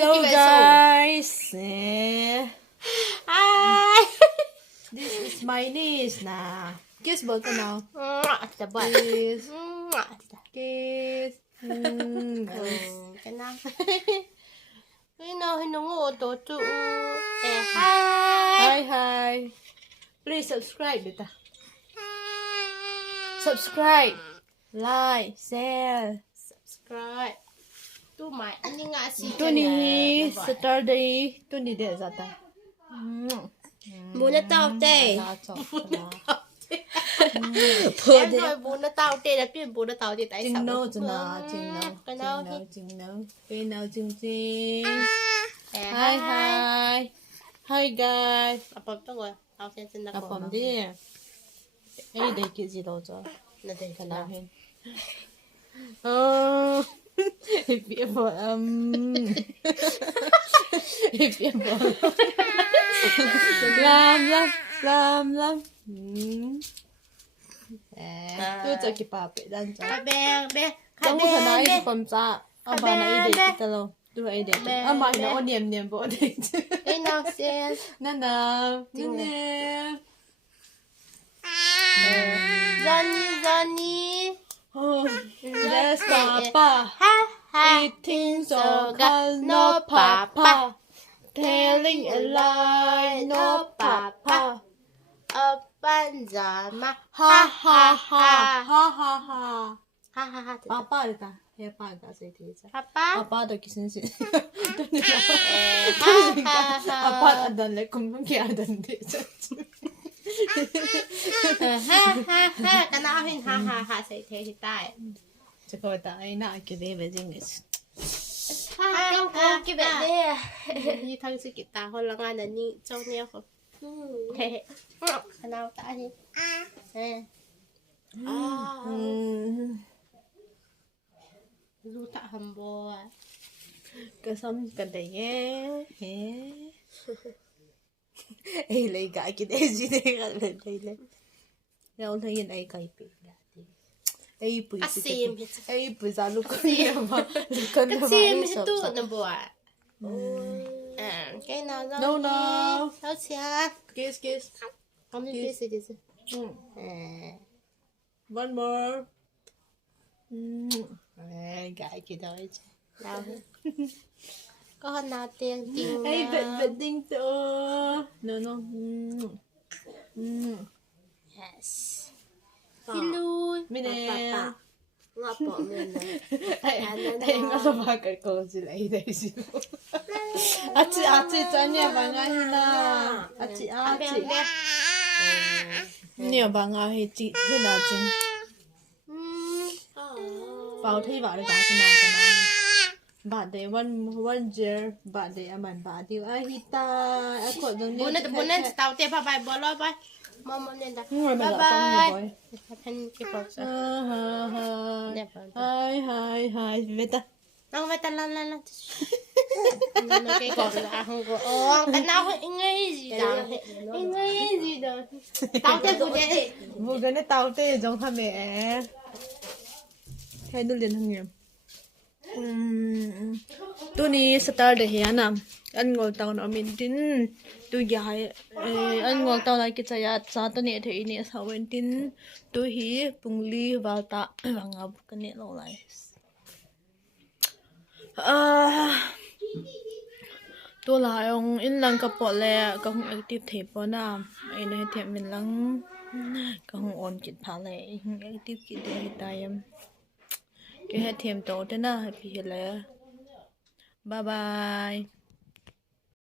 Hello guys. Hi. This is my niece na. Kiss bol ka now. Sabay. Kiss. Kiss. Kanang. Hinungo to to. Hi. Hi. Please subscribe beta. Subscribe. Like, share. Subscribe. Tu mai ani nga si. Tu ni Saturday. Tu ni de zata. Bún tao tê. Em rồi bún tao tê là tuyên bún tao tê tại sao? Chừng nấu chừng nào. Cái nào chừng. Hi. Hi guys. Apa tu rồi? Tao sẽ xin À phẩm đi. Ấy đây cái gì đâu cho. Là đây Cái nào hết. Biết bỏ biết bỏ làm tôi cho cái bà bị đàn cho bé trong cái thằng này còn cha ông bà này để cái đâu tôi ấy để ông bà nó niệm bộ đấy cái nào xem nè Johnny yes papa eating so good no papa telling a lie no papa Open the mouth. ha papa 됐다 해 빠가 세티자 Papa. 아빠도 기신신 Ha. 아빠 안달래 금방 개하던데 Ha. Cái nào hình ha sẽ thế thì tại. 저거 다 아이나 이렇게 내뱉은 거지 Cái vẻ đây. Như thân sự ta hồi là ngay là như trong nhau không. Cái nào tại đi. Lu tak hambo. cái xong cần đấy nhé ấy lấy cái gì đây lấy đâu thấy này cái bị ấy bự ra lúc mà Cái sim itu nambo. Cái nào đó. No. Sao xia? Kiss. Không đi kiss. One more. Gái kia thôi. Đâu. Có nào tiền tiền. Hey, but ding to. No. Yes. Hello. Mine. Ngọc bỏ mình. Ay, ngaso bakal ko sila iday Achi tanya bangahina. Achi. Nhiều bangahi chị thế nào chứ? Bảo thi bảo để bảo thế nào cái nào? Bạn để one year bạn để mình bạn điều ai hita ai có giống như Bún này tao tê ba bài bỏ lo bài. Mom lên đó. Bye bye. Thành cái bọc sao? Hi, Veta. Nó về ta lan. Nó cái cột là không có. Cái nào ngay gì đó. Tao tê bún này. Bún cái này tao tê giống hả mẹ? Hay nó liền thằng em. Tôi đi Saturday hè nè. Anh ngồi tàu nó mình tin tôi dài anh ngồi tàu này cái cha tôi nè thấy nè sao bên tin tôi hi bung ly vào ta và ngập cái nè lâu lại tôi là ông in lăng cặp bộ lẹ có không active thế bao nào ai này thì mình lăng có không ổn kịp phá lẹ không active kịp để tay em cái hết thêm tổ thế nào happy lẹ bye bye